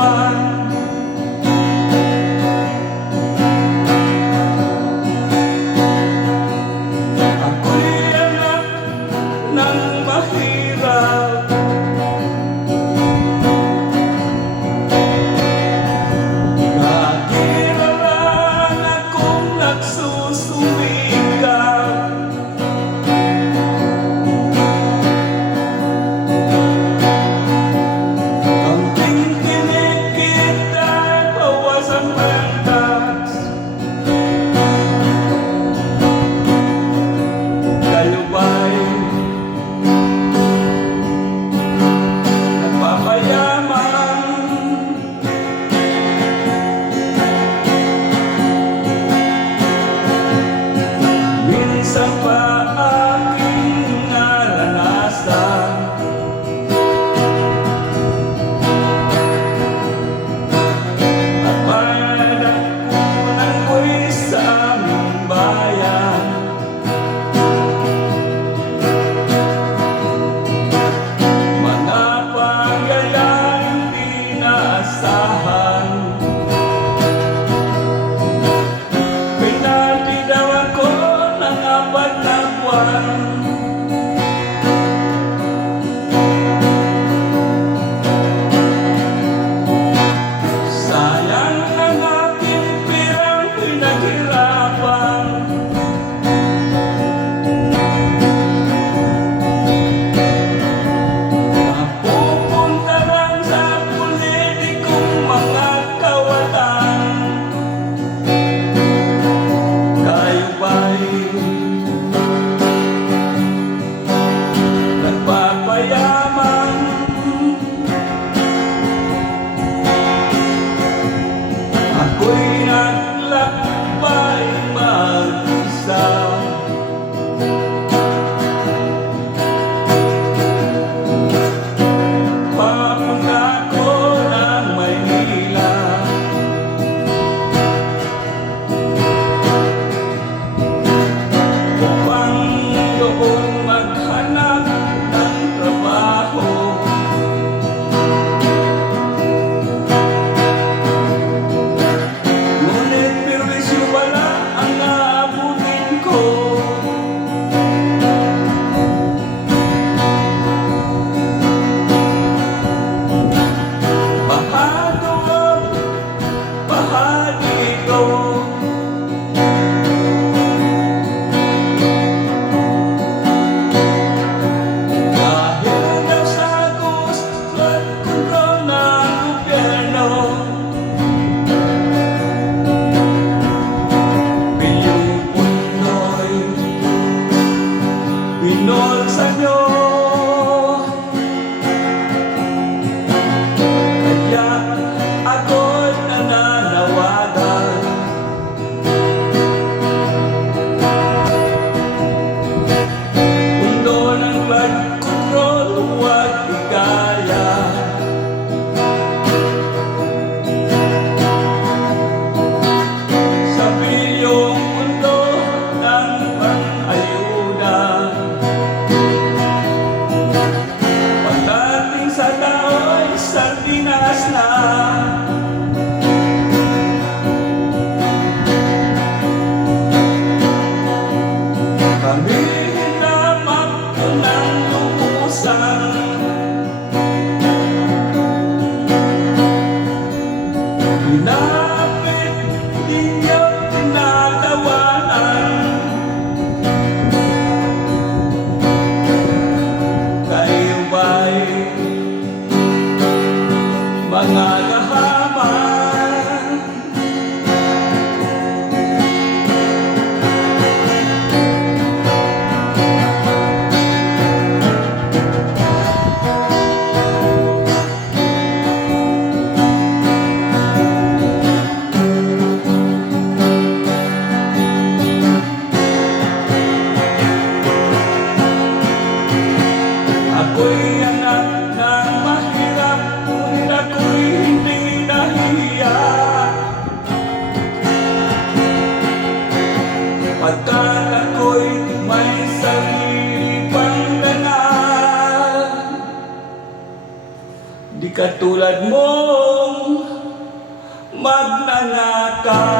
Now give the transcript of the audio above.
man. Ako'y anak ng mahirap, nakiralan akong nagsusumikap. Ang tintinig kita'y bawas ang pentas, kalubay nagpapayaman. Minsan pa aking naranasan, at pinagkunan ko'y sa aming bayan. Mga pangyayaring di naasahan, pinatidaw ako ng 4 na buwan. Sayang ang aking pirang pinaghirapan, napupunta lang sa politikong mga kawatan. Kayo ba'y nagpapayaman? Ako'y naglakbay mag-isa, papunta ko ng Maynila. Upang doon maghanap ng trabaho, ngunit perwisyo wala ang naabutin ko. Baha doon, baha dito, dahil daw sa gusto at kontrol ng gobyerno. Inyong punto'y binulsa nyo, kaya ako'y nananawagan. Mundo ng flood control, huwag igaya. Sa bilyong mundo ng pang-ayuda, pagdating sa tao'y sardinas na. Kami hinamak ng lubusan, hinapit ninyong tinatawanan. Kayo ba'y mga gahaman? Ako'y anak ng mahirap, ngunit ako'y hindi nahihiya. Pagkat ako'y may sarili pang dangal, di katulad Tulad mong magnanakaw.